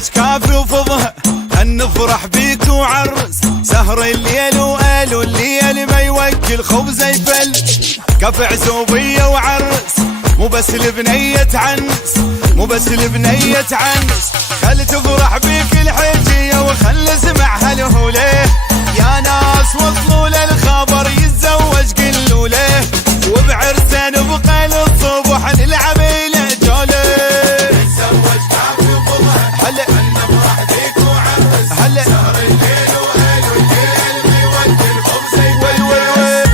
تزوج كافي وفضها نفرح بيك وعرس سهر الليل وقالوا الليل ما يوكل خبز يفل كف عزوبية وعرس مو بس البنية تعنس مو بس البنية تعنس خل تفرح بيك الحجية وخل اسمعها الهوليه يا ناس وصلوا للخبر يتزوج قلوا ليه وبعرسان بقيل الصبح نلعب له جوله تزوج كافي وفضها هلا نفرح بيك وعرس هلا سهر الليل وقالوا الليل ما يوكل خبز يفل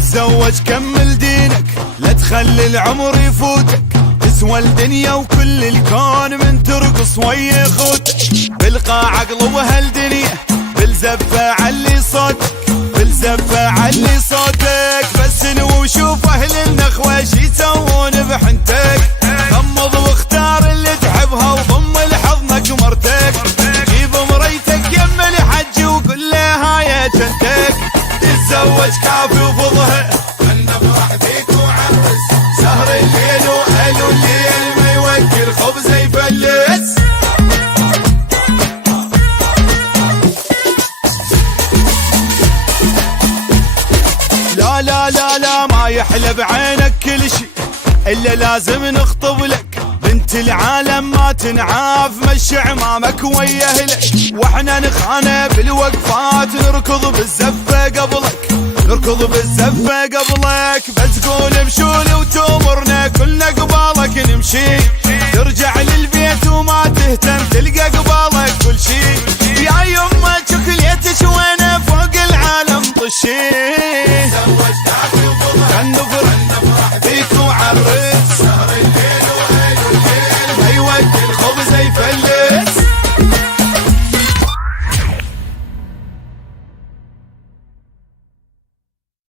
تزوج كمل دينك لا تخلي العمر يفوتك تسوى الدنيا وكل الكون من ترقص ويا خوتك بالقاع اقلبها الدنيا بالزفة علي صوتك بالزفة علي صوتك بس نو وشوف اهل النخوة شي يسوون بحنتك غمض واختار اللي تحبها وضم لحضنك مرتك جيب مريتك يم الحج وقول لها يا جنتك تتزوج كافي وفضها نفرح بيك وعرس سهر الليل وقالوا الليل ما يوكل خبز يفلس لا لا لا لا ما يحلى بعينك كل شي إلا لازم نخطب لك بنت العالم ما تنعاف مشي عمامك ويا اهلك واحنا نخانه بالوقفات نركض بالزفة قبلك نركض بالزفة قبلك بس قول بشولي وتمرنا كلنا قبالك نمشي ترجع للبيت وما تهتم تلقى قبالك كل شي يا يمه شوكليتك وينه فوق العالم طشي تزوج كافي وفضها نفرح بيك وعرس سهر الليل وقالوا الليل ما يوكل خبز يفل